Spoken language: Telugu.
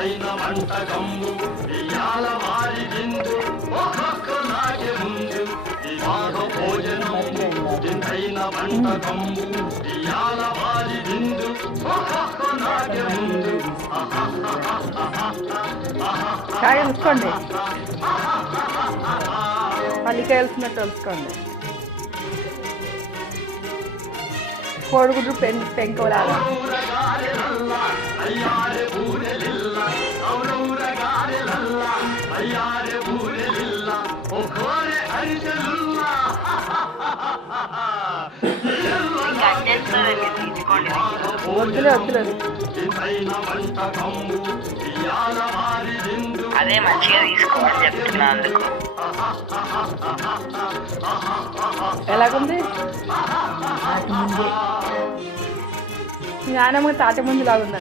తింటైన మంట గమ్ము ఇయాల వారి విందు ఒక్కొక్కలాగే ముందు వివాహ భోజనము తింటైన మంట గమ్ము ఇయాల వారి విందు ఒక్కొక్కలాగే ముందు కాయ ఉంచుకోండి పల్లికాయ వెళ్తున్నట్టు తెలుసుకోండి కోడిగుడ్డు పెంకోలాగా వద్దులే వద్దులేదు అదే మంచిగా తీసుకోమని చెప్తున్నా అందుకు ఎలాగుంది నానమ్మ తాటి ముందు లాగుంది